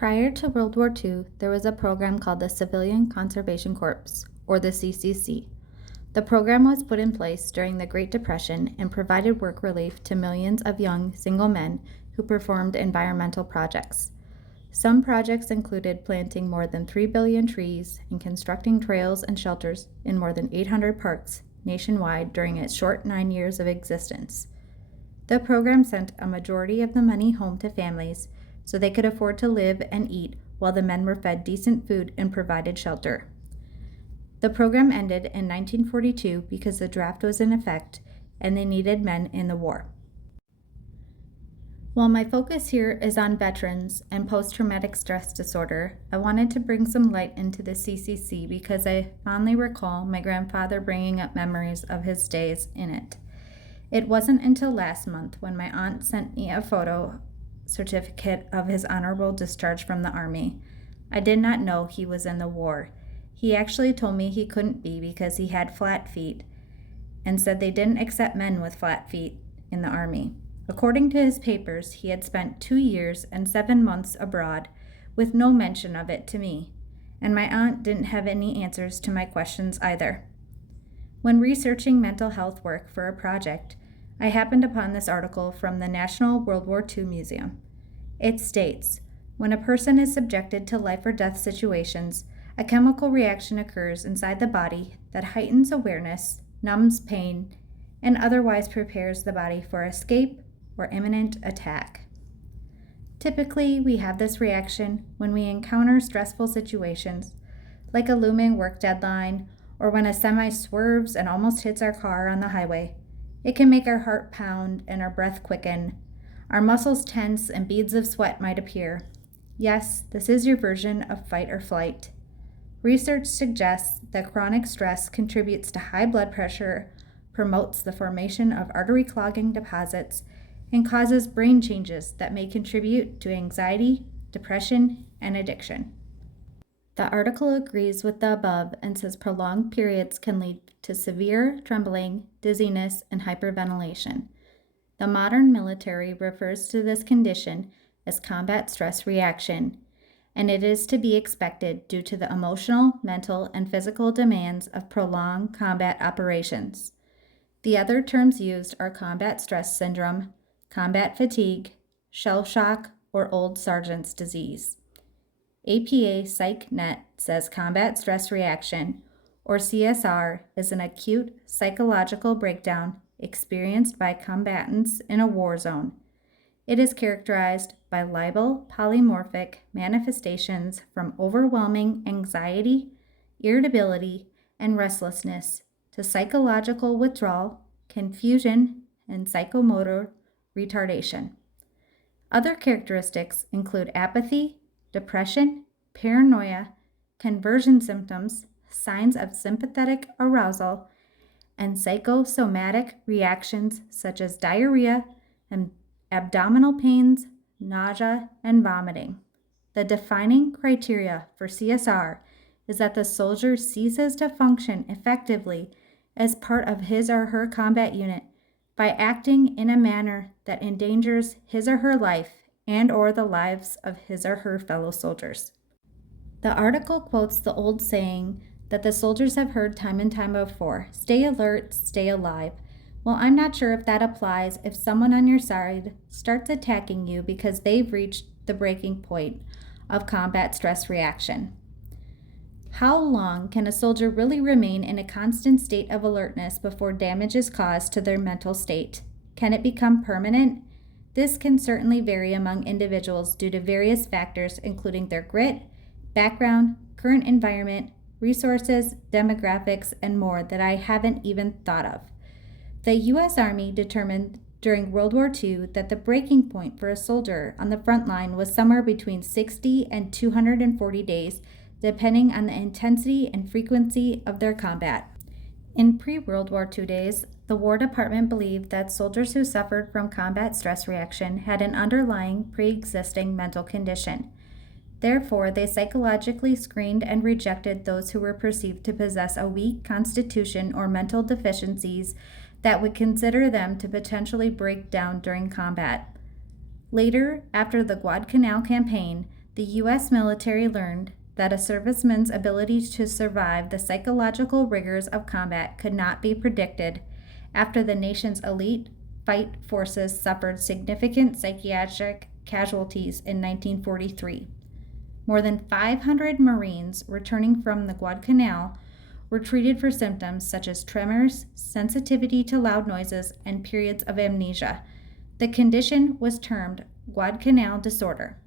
Prior to World War II, there was a program called the Civilian Conservation Corps, or the CCC. The program was put in place during the Great Depression and provided work relief to millions of young single men who performed environmental projects. Some projects included planting more than 3 billion trees and constructing trails and shelters in more than 800 parks nationwide during its short 9 years of existence. The program sent a majority of the money home to families so they could afford to live and eat while the men were fed decent food and provided shelter. The program ended in 1942 because the draft was in effect and they needed men in the war. While my focus here is on veterans and post-traumatic stress disorder, I wanted to bring some light into the CCC because I fondly recall my grandfather bringing up memories of his days in it. It wasn't until last month when my aunt sent me a photo certificate of his honorable discharge from the Army. I did not know he was in the war. He actually told me he couldn't be because he had flat feet and said they didn't accept men with flat feet in the Army. According to his papers, he had spent 2 years and 7 months abroad with no mention of it to me, and my aunt didn't have any answers to my questions either. When researching mental health work for a project, I happened upon this article from the National World War II Museum. It states, when a person is subjected to life or death situations, a chemical reaction occurs inside the body that heightens awareness, numbs pain, and otherwise prepares the body for escape or imminent attack. Typically, we have this reaction when we encounter stressful situations, like a looming work deadline, or when a semi swerves and almost hits our car on the highway. It can make our heart pound and our breath quicken. Our muscles tense and beads of sweat might appear. Yes, this is your version of fight or flight. Research suggests that chronic stress contributes to high blood pressure, promotes the formation of artery clogging deposits, and causes brain changes that may contribute to anxiety, depression, and addiction. The article agrees with the above and says prolonged periods can lead to severe trembling, dizziness, and hyperventilation. The modern military refers to this condition as combat stress reaction, and it is to be expected due to the emotional, mental, and physical demands of prolonged combat operations. The other terms used are combat stress syndrome, combat fatigue, shell shock, or old sergeant's disease. APA PsycNet says combat stress reaction, or CSR, is an acute psychological breakdown experienced by combatants in a war zone. It is characterized by liable polymorphic manifestations from overwhelming anxiety, irritability, and restlessness to psychological withdrawal, confusion, and psychomotor retardation. Other characteristics include apathy, depression, paranoia, conversion symptoms, signs of sympathetic arousal, and psychosomatic reactions such as diarrhea and abdominal pains, nausea, and vomiting. The defining criteria for CSR is that the soldier ceases to function effectively as part of his or her combat unit by acting in a manner that endangers his or her life and or the lives of his or her fellow soldiers. The article quotes the old saying that the soldiers have heard time and time before, stay alert, stay alive. Well, I'm not sure if that applies if someone on your side starts attacking you because they've reached the breaking point of combat stress reaction. How long can a soldier really remain in a constant state of alertness before damage is caused to their mental state? Can it become permanent? This can certainly vary among individuals due to various factors, including their grit, background, current environment, resources, demographics, and more that I haven't even thought of. The U.S. Army determined during World War II that the breaking point for a soldier on the front line was somewhere between 60 and 240 days, depending on the intensity and frequency of their combat. In pre-World War II days, the War Department believed that soldiers who suffered from combat stress reaction had an underlying pre-existing mental condition. Therefore, they psychologically screened and rejected those who were perceived to possess a weak constitution or mental deficiencies that would consider them to potentially break down during combat. Later, after the Guadalcanal campaign, The U.S. military learned that a serviceman's ability to survive the psychological rigors of combat could not be predicted after the nation's elite fight forces suffered significant psychiatric casualties in 1943. More than 500 Marines returning from the Guadalcanal were treated for symptoms such as tremors, sensitivity to loud noises, and periods of amnesia. The condition was termed Guadalcanal disorder.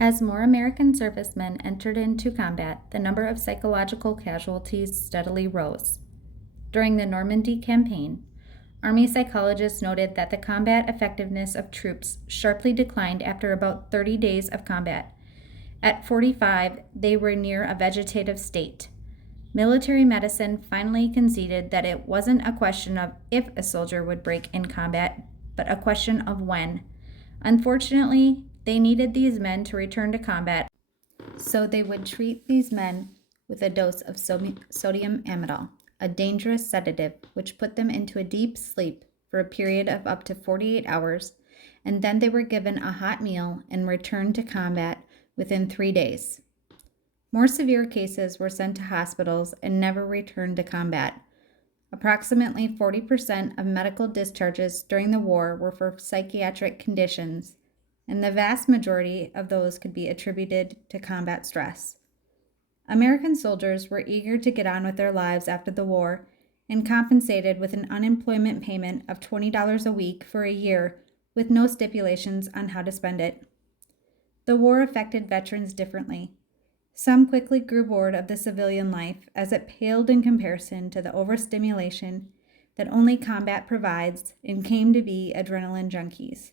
As more American servicemen entered into combat, the number of psychological casualties steadily rose. During the Normandy campaign, Army psychologists noted that the combat effectiveness of troops sharply declined after about 30 days of combat. At 45, they were near a vegetative state. Military medicine finally conceded that it wasn't a question of if a soldier would break in combat, but a question of when. Unfortunately, they needed these men to return to combat, so they would treat these men with a dose of sodium amytal, a dangerous sedative which put them into a deep sleep for a period of up to 48 hours, and then they were given a hot meal and returned to combat within 3 days. More severe cases were sent to hospitals and never returned to combat. Approximately 40% of medical discharges during the war were for psychiatric conditions, and the vast majority of those could be attributed to combat stress. American soldiers were eager to get on with their lives after the war and compensated with an unemployment payment of $20 a week for a year with no stipulations on how to spend it. The war affected veterans differently. Some quickly grew bored of the civilian life as it paled in comparison to the overstimulation that only combat provides and came to be adrenaline junkies.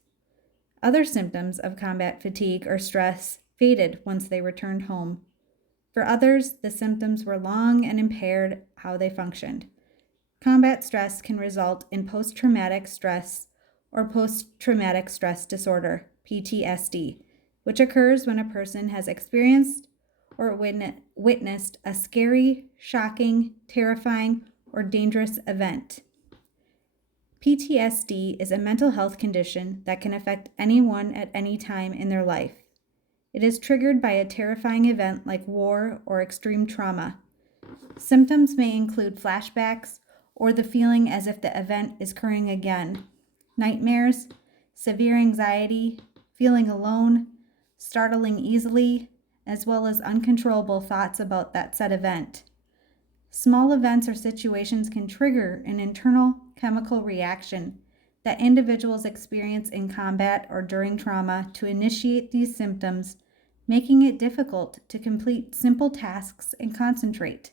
Other symptoms of combat fatigue or stress faded once they returned home. For others, the symptoms were long and impaired how they functioned. Combat stress can result in post-traumatic stress or post-traumatic stress disorder, PTSD, which occurs when a person has experienced or witnessed a scary, shocking, terrifying, or dangerous event. PTSD is a mental health condition that can affect anyone at any time in their life. It is triggered by a terrifying event like war or extreme trauma. Symptoms may include flashbacks or the feeling as if the event is occurring again, nightmares, severe anxiety, feeling alone, startling easily, as well as uncontrollable thoughts about that said event. Small events or situations can trigger an internal chemical reaction that individuals experience in combat or during trauma to initiate these symptoms, making it difficult to complete simple tasks and concentrate.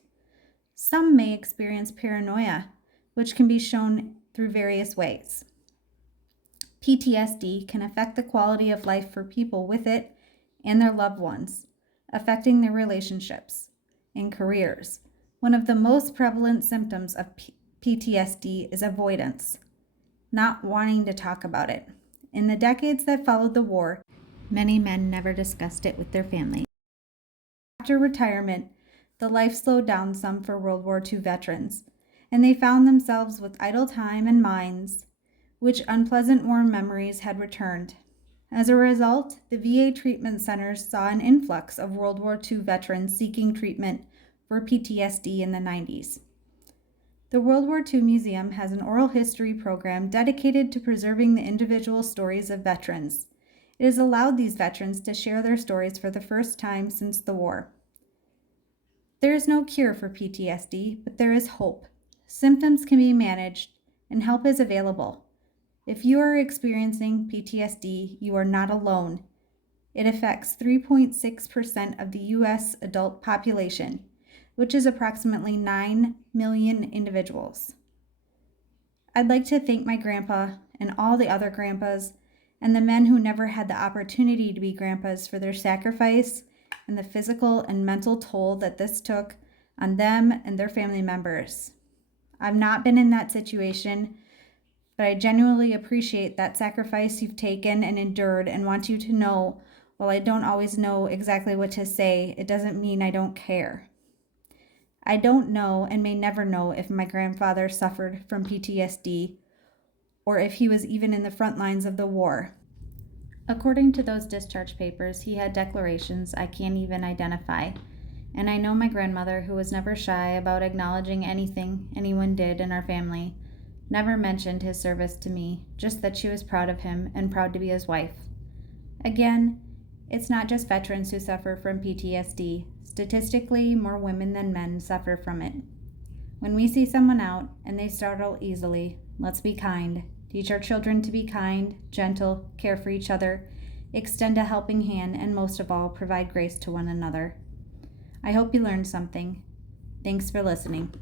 Some may experience paranoia, which can be shown through various ways. PTSD can affect the quality of life for people with it and their loved ones, affecting their relationships and careers. One of the most prevalent symptoms of PTSD is avoidance, not wanting to talk about it. In the decades that followed the war, many men never discussed it with their family. After retirement, the life slowed down some for World War II veterans, and they found themselves with idle time and minds, which unpleasant warm memories had returned. As a result, the VA treatment centers saw an influx of World War II veterans seeking treatment for PTSD in the 90s. The World War II Museum has an oral history program dedicated to preserving the individual stories of veterans. It has allowed these veterans to share their stories for the first time since the war. There is no cure for PTSD, but there is hope. Symptoms can be managed, and help is available. If you are experiencing PTSD, you are not alone. It affects 3.6% of the U.S. adult population, which is approximately 9 million individuals. I'd like to thank my grandpa and all the other grandpas and the men who never had the opportunity to be grandpas for their sacrifice and the physical and mental toll that this took on them and their family members. I've not been in that situation, but I genuinely appreciate that sacrifice you've taken and endured and want you to know, while I don't always know exactly what to say, it doesn't mean I don't care. I don't know and may never know if my grandfather suffered from PTSD or if he was even in the front lines of the war. According to those discharge papers, he had declarations I can't even identify. And I know my grandmother, who was never shy about acknowledging anything anyone did in our family, never mentioned his service to me, just that she was proud of him and proud to be his wife. Again, it's not just veterans who suffer from PTSD. Statistically, more women than men suffer from it. When we see someone out and they startle easily, let's be kind. Teach our children to be kind, gentle, care for each other, extend a helping hand, and most of all, provide grace to one another. I hope you learned something. Thanks for listening.